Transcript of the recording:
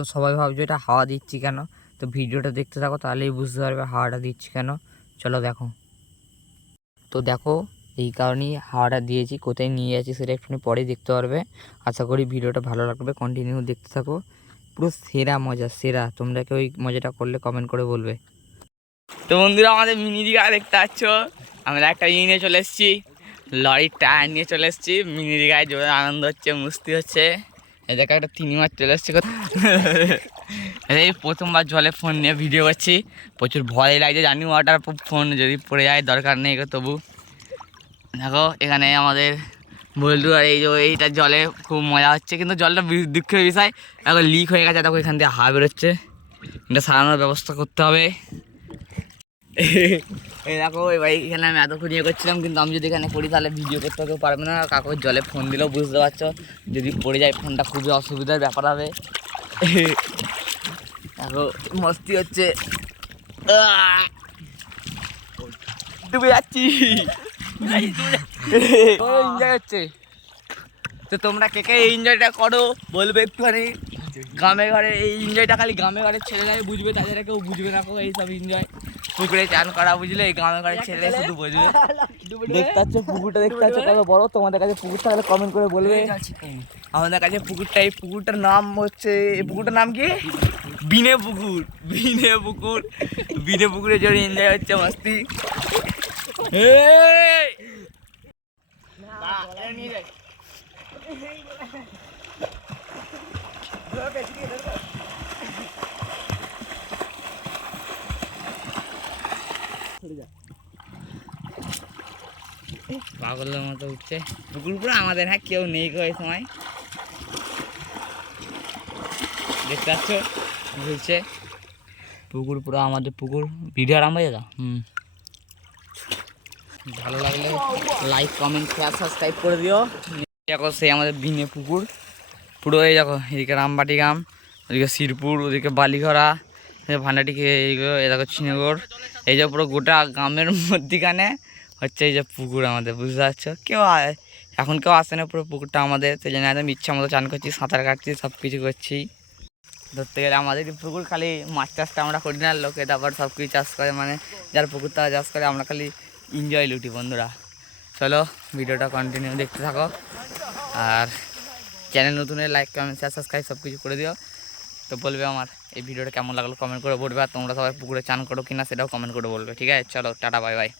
তো সবাই ভাবছ এটা হাওয়া দিচ্ছি কেন? তো ভিডিওটা দেখতে থাকো, তাহলেই বুঝতে পারবে হাওয়াটা দিচ্ছি কেন। চলো দেখো। তো দেখো, এই কারণেই হাওয়াটা দিয়েছি, কোথায় নিয়ে যাচ্ছি সেটা একটুখানি পরেই দেখতে পারবে। আশা করি ভিডিওটা ভালো লাগবে কন্টিনিউ দেখতে থাকো। পুরো সেরা মজা, সেরা। তোমরা কেউ ওই মজাটা করলে কমেন্ট করে বলবে। তো বন্ধুরা, আমাদের মিনি দীঘা দেখতে পাচ্ছ? আমরা একটা ইয়ে নিয়ে চলে এসেছি। লরির টায়ার নিয়ে চলে এসেছি। মিনি দীঘায় জোরে আনন্দ হচ্ছে, মস্তি হচ্ছে। এই দেখো একটা তিন মাস চলে এসছে এই প্রথমবার জলে ফোন নিয়ে ভিডিও করছি। প্রচুর ভয় লাগছে, জানি ওয়াটার ফোন যদি পড়ে যায়, দরকার নেই তবু। দেখো, এখানে আমাদের বল্টু আর এই যে, এইটা জলে খুব মজা হচ্ছে, কিন্তু জলটা দুঃখের বিষয়। এখন লিক হয়ে গেছে, দেখো, এখান থেকে হাওয়া বেরোচ্ছে। এটা সারানোর ব্যবস্থা করতে হবে। এই দেখো এবার এখানে আমি এতক্ষণ ইয়ে করছিলাম, কিন্তু আমি যদি এখানে পড়ি তাহলে ভিডিও করতে কেউ পারবে না। কাকুর জলে ফোন দিলেও বুঝতে পারছ? যদি পড়ে যায় ফোনটা খুবই অসুবিধার ব্যাপার হবে। দেখো, মস্তি হচ্ছে! ডুবে যাচ্ছি। এনজয় হচ্ছে। তো তোমরা কে কে এনজয়টা করো, বলবে একটুখানি। গ্রামে ঘরে এই এনজয়টা খালি গ্রামে ঘরের ছেলেরাই বুঝবে তাছাড়া কেউ বুঝবে না কেউ এইসব এনজয় পুকুরে চান করা বুঝলে এই গ্রামে ঘরের ছেলে শুধু বুঝবে। দেখতে পাচ্ছ পুকুরটা দেখতে পাচ্ছ কত বড় তোমাদের কাছে পুকুরটা তাহলে কমেন্ট করে বলবে। আমাদের কাছে পুকুরটা এই পুকুরটার নাম হচ্ছে এই পুকুরটার নাম কি? বিনে পুকুর বিনে পুকুর বিনে পুকুরে জন্য এনজয় হচ্ছে মস্তি। এই! পাগলের মতো উঠছে। পুকুর পুরো আমাদের হ্যাঁ কেউ নেই গো এই সময়। দেখতে পাচ্ছ? ঘুরছে পুকুর পুরো আমাদের পুকুর। ভিডিও আরাম হয়ে যা হুম। ভালো লাগলে লাইক কমেন্ট শেয়ার সাবস্ক্রাইব করে দিও। দেখো সেই আমাদের বিনে পুকুর। পুরো এই দেখো, এদিকে রামবাটি গ্রাম, ওদিকে শিরপুর, ওদিকে বালিঘরা ভান্ডাটিকে এইগুলো এই দেখো চিনগড় এই যে পুরো গোটা গ্রামের মধ্যিখানে হচ্ছে এই যে পুকুর আমাদের, বুঝতে পারছ? কেউ এখন কেউ আসে না পুরো পুকুরটা আমাদের, সেই জন্য একদম ইচ্ছা মতো চান করছি, সাঁতার কাটছি সব কিছু করছি। ধরতে গেলে আমাদের পুকুর খালি মাছ চাষটা আমরা করি না লোকে তারপর সব কিছু চাষ করে মানে যার পুকুর তারা চাষ করে, আমরা খালি এনজয় লুটি, বন্ধুরা। চলো ভিডিওটা কন্টিনিউ দেখতে থাকো। আর চ্যানেল নতুন লাইক কমেন্ট শেয়ার সাবস্ক্রাইব সব কিছু করে দিও। তো বলবে আমার, এই ভিডিওটা কেমন লাগল কমেন্ট করে বলবে, আর তোমরা সবাই পুকুরে চান করো কিনা সেটাও কমেন্ট করে বলবে, ঠিক আছে? চলো, টাটা বাই বাই